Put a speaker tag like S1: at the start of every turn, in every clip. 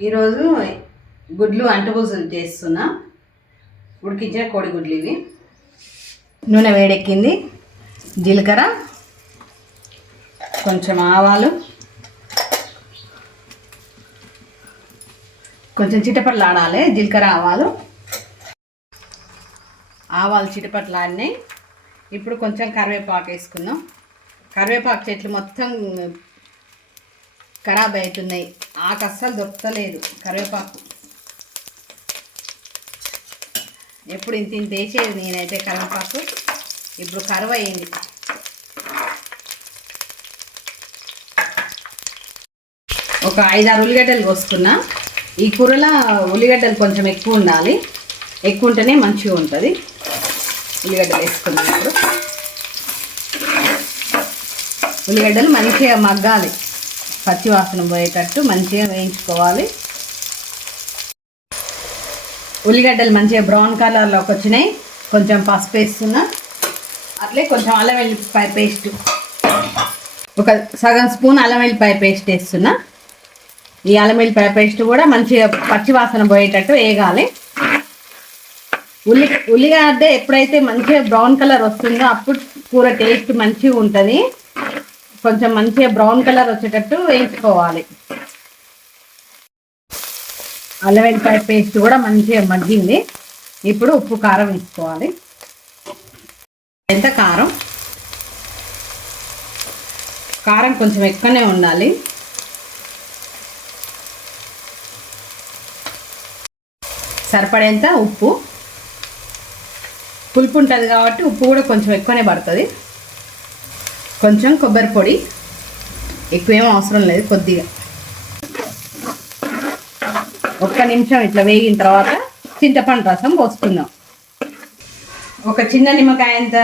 S1: ఈరోజు గుడ్లు అంటుపూసలు చేస్తున్నా. ఉడికించిన కోడిగుడ్లు ఇవి. నూనె వేడెక్కింది. జీలకర్ర కొంచెం ఆవాలు కొంచెం చిటపట్లాడాలి జీలకర్ర ఆవాలు. ఆవాలు చిటపట్లాడినాయి ఇప్పుడు కొంచెం కరివేపాకు వేసుకుందాం. కరివేపాకు చెట్లు మొత్తం ఖరాబ్ అవుతున్నాయి ఆకు అస్సలు దొరకలేదు కరివేపాకు. ఎప్పుడు ఇంత ఇంత వేసేది నేనైతే కరివేపాకు. ఇప్పుడు కరువు అయింది ఒక ఐదారు ఉల్లిగడ్డలు కోసుకున్నా. ఈ కూరలో ఉల్లిగడ్డలు కొంచెం ఎక్కువ ఉండాలి. ఎక్కువ ఉంటేనే మంచిగా ఉంటుంది. ఉల్లిగడ్డలు వేసుకున్నాం ఇప్పుడు. ఉల్లిగడ్డలు మంచిగా మగ్గాలి. పచ్చి వాసన పోయేటట్టు మంచిగా వేయించుకోవాలి. ఉల్లిగడ్డలు మంచిగా బ్రౌన్ కలర్లోకి వచ్చినాయి. కొంచెం పసుపు వేస్తున్నా. అట్లే కొంచెం అల్లం వెల్లిపాయ పేస్ట్. ఒక సగం స్పూన్ అల్లం వెల్లిపాయ పేస్ట్ వేస్తున్నా. ఈ అల్లం వెల్లిపాయ పేస్ట్ కూడా మంచిగా పచ్చి వాసన పోయేటట్టు వేగాలి. ఉల్లి ఉల్లిగడ్డ ఎప్పుడైతే మంచిగా బ్రౌన్ కలర్ వస్తుందో అప్పుడు కూర టేస్ట్ మంచిగా ఉంటుంది. కొంచెం మంచిగా బ్రౌన్ కలర్ వచ్చేటట్టు వేయించుకోవాలి. అల్లం వెల్లిపాయ పేస్ట్ కూడా మంచిగా మగ్గింది. ఇప్పుడు ఉప్పు కారం వేసుకోవాలి. ఎంత కారం? కారం కొంచెం ఎక్కువనే ఉండాలి. సరిపడేంత ఉప్పు. పులుపు ఉంటుంది కాబట్టి ఉప్పు కూడా కొంచెం ఎక్కువనే పడుతుంది. కొంచెం కొబ్బరి పొడి. ఎక్కువేం అవసరం లేదు కొద్దిగా. ఒక్క నిమిషం ఇట్లా వేగిన తర్వాత చింతపండు రసం పోసుకుందాం. ఒక చిన్న నిమ్మకాయ అంత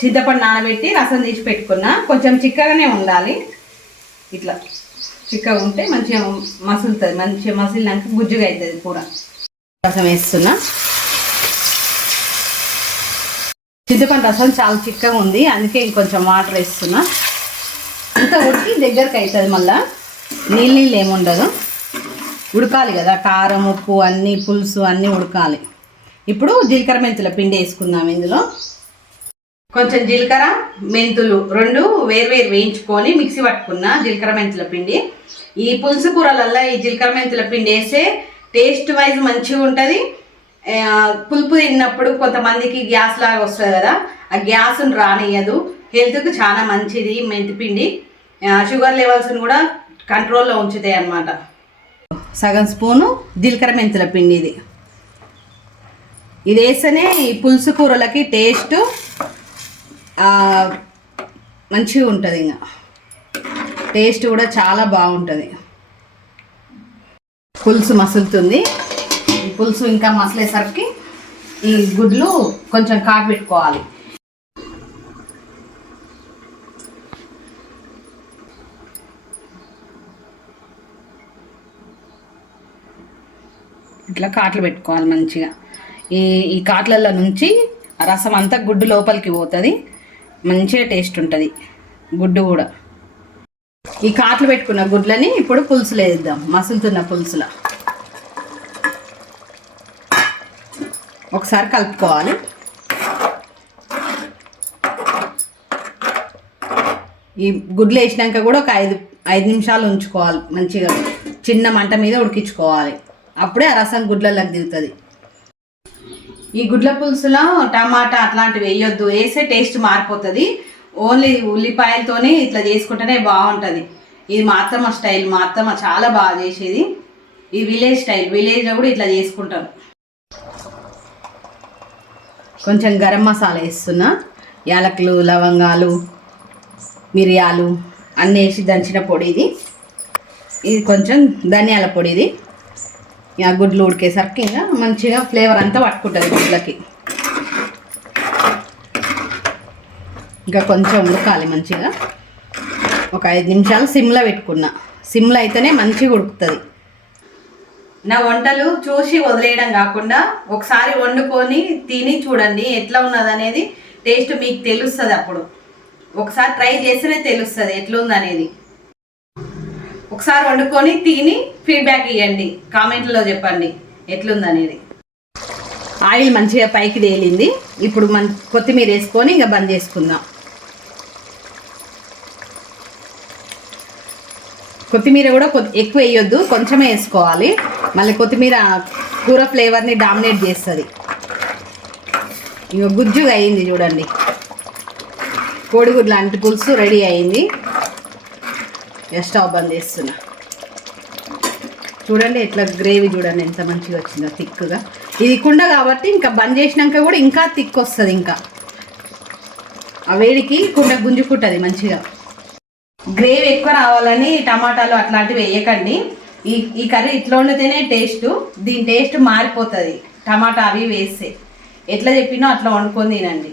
S1: చింతపండు నానబెట్టి రసం తీసి పెట్టుకున్నా. కొంచెం చిక్కగానే ఉండాలి. ఇట్లా చిక్కగా ఉంటే మంచిగా మసులుతుంది మంచిగా మసిలినాక గుజ్జుగా అవుతుంది కూర. రసం వేస్తున్నా. చింతపండు రసం చాలా చిక్కగా ఉంది. అందుకే ఇంకొంచెం వాటర్ వేస్తున్నా. ఇంకా ఉడికి దగ్గరకు అవుతుంది మళ్ళా. నీళ్ళు నీళ్ళు ఏముండదు ఉడకాలి కదా. కారం ఉప్పు అన్నీ పులుసు అన్నీ ఉడకాలి. ఇప్పుడు జీలకర్ర మెంతుల పిండి వేసుకుందాం ఇందులో. కొంచెం జీలకర్ర మెంతులు రెండు వేరువేరు వేయించుకొని మిక్సీ పట్టుకున్న జీలకర్ర మెంతుల పిండి. ఈ పులుసు కూరలల్లో ఈ జీలకర్ర మెంతుల పిండి వేస్తే టేస్ట్ వైజ్ మంచిగా ఉంటుంది. పులుపు తిన్నప్పుడు కొంతమందికి గ్యాస్ లాగా వస్తుంది కదా ఆ గ్యాస్ను రానియదు హెల్త్కి చాలా మంచిది మెంతిపిండి. షుగర్ లెవెల్స్ని కూడా కంట్రోల్లో ఉంచుతాయి అన్నమాట. సగం స్పూను జీలకర్ర మెంతుల పిండి ఇది ఇది వేస్తేనే ఈ పులుసు కూరలకి టేస్ట్ మంచిగా ఉంటుంది ఇంకా టేస్ట్ కూడా చాలా బాగుంటుంది. పులుసు మసులుతుంది. పులుసు ఇంకా మసలేసరికి ఈ గుడ్లు కొంచెం కాటు పెట్టుకోవాలి. ఇట్లా కాట్లు పెట్టుకోవాలి మంచిగా. ఈ ఈ కాట్లల్లో నుంచి రసం అంతా గుడ్డు లోపలికి పోతుంది. మంచిగా టేస్ట్ ఉంటుంది. గుడ్డు కూడా. ఈ కాట్లు పెట్టుకున్న గుడ్లని ఇప్పుడు పులుసులో వేద్దాం. మసులుతున్న పులుసులో. ఒకసారి కలుపుకోవాలి. ఈ గుడ్లు వేసినాక కూడా ఒక ఐదు ఐదు నిమిషాలు ఉంచుకోవాలి మంచిగా. చిన్న మంట మీద ఉడికించుకోవాలి. అప్పుడే ఆ రసం గుడ్లలోకి దిగుతుంది. ఈ గుడ్ల పులుసులో టమాటా అట్లాంటివి వేయొద్దు. వేస్తే టేస్ట్ మారిపోతుంది. ఓన్లీ ఉల్లిపాయలతోనే ఇట్లా చేసుకుంటేనే బాగుంటుంది. ఇది మా అత్తమ్మ స్టైల్ మా అత్తమ్మ చాలా బాగా చేసేది. ఈ విలేజ్ స్టైల్ విలేజ్లో కూడా ఇట్లా చేసుకుంటారు. కొంచెం గరం మసాలా వేస్తున్నా. యాలకులు లవంగాలు మిరియాలు అన్నీ వేసి దంచిన పొడి ఇది. ఇది కొంచెం ధనియాల పొడి ఇది. ఇక గుడ్లు ఉడికేసరికి ఇంకా మంచిగా ఫ్లేవర్ అంతా పట్టుకుంటుంది గుడ్లకి. ఇంకా కొంచెం ఉడకాలి మంచిగా. ఒక ఐదు నిమిషాలు సిమ్లో పెట్టుకున్నా. సిమ్లో అయితేనే మంచిగా ఉడుకుతుంది. నా వంటలు చూసి వదిలేయడం కాకుండా ఒకసారి వండుకొని తిని చూడండి ఎట్లా ఉన్నది అనేది టేస్ట్ మీకు తెలుస్తుంది అప్పుడు. ఒకసారి ట్రై చేస్తేనే తెలుస్తుంది ఎట్లుంది అనేది ఒకసారి వండుకొని తిని ఫీడ్బ్యాక్ ఇవ్వండి కామెంట్లో చెప్పండి ఎట్లుందనేది. ఆయిల్ మంచిగా పైకి తేలింది ఇప్పుడు మన కొత్తిమీర వేసుకొని ఇంకా బంద్ చేసుకుందాం. కొత్తిమీర కూడా కొ- ఎక్కువ వేయొద్దు కొంచెమే వేసుకోవాలి. మళ్ళీ కొత్తిమీర కూర ఫ్లేవర్ని డామినేట్ చేస్తుంది. ఇక గుజ్జుగా అయింది చూడండి. కోడిగుడ్ల అంటి పులుసు రెడీ అయింది. స్టవ్ బంద్ చేస్తున్నా. చూడండి ఎట్లా గ్రేవీ చూడండి ఎంత మంచిగా వచ్చిందో థిక్గా ఇది కుండ కాబట్టి ఇంకా బంద్ చేసినాక కూడా ఇంకా థిక్ వస్తుంది ఇంకా. ఆ వేడికి కుండ గుంజుకుంటుంది మంచిగా. గ్రేవీ ఎక్కువ రావాలని టమాటాలు అట్లాంటివి వేయకండి. ఈ ఈ కర్రీ ఇట్లా వండితేనే టేస్ట్ దీని టేస్ట్ మారిపోతుంది. టమాటా అవి వేస్తే. ఎట్లా చెప్పినో అట్లా వండుకొని తినండి.